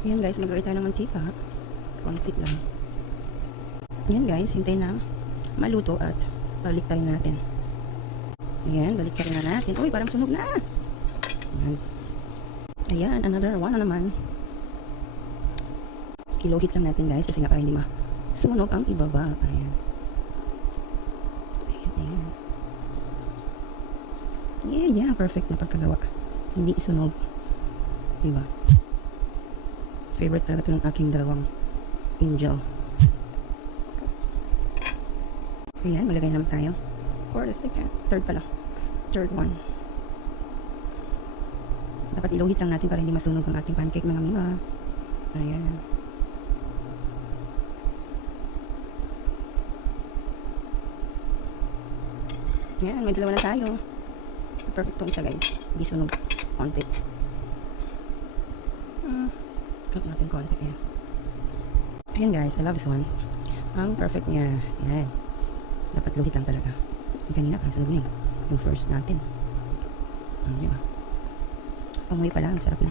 Ayan guys, maglagay tayo ng mantika. Konti lang. Ayan guys, hintay na maluto at balik tayo natin. Ayan, balik tayo na natin. Uy, parang sunog na. Ayan. Ayan, another one na naman. Kilohit lang natin guys kasi nga para hindi masunog ang ibaba. Ayan. Ayan, ayan. Yeah, perfect na pagkagawa. Hindi isunog. Diba? Favorite talaga ito ng aking dalawang angel. Ayan, malagay naman tayo. For the second. Third pala. Third one. Dapat iluhit lang natin para hindi masunog ang ating pancake mga mima. Ayan. Ayan, may dalawa na tayo. Perfect tong isa guys. Hindi sunog. Konti. Cut natin konti. Ayan. Ayan guys, I love this one. Ang perfect niya. Ayan. Dapat luhit lang talaga. Yung kanina parang sunog na yung first natin. Diba? Panguwi pa lang, sarap na.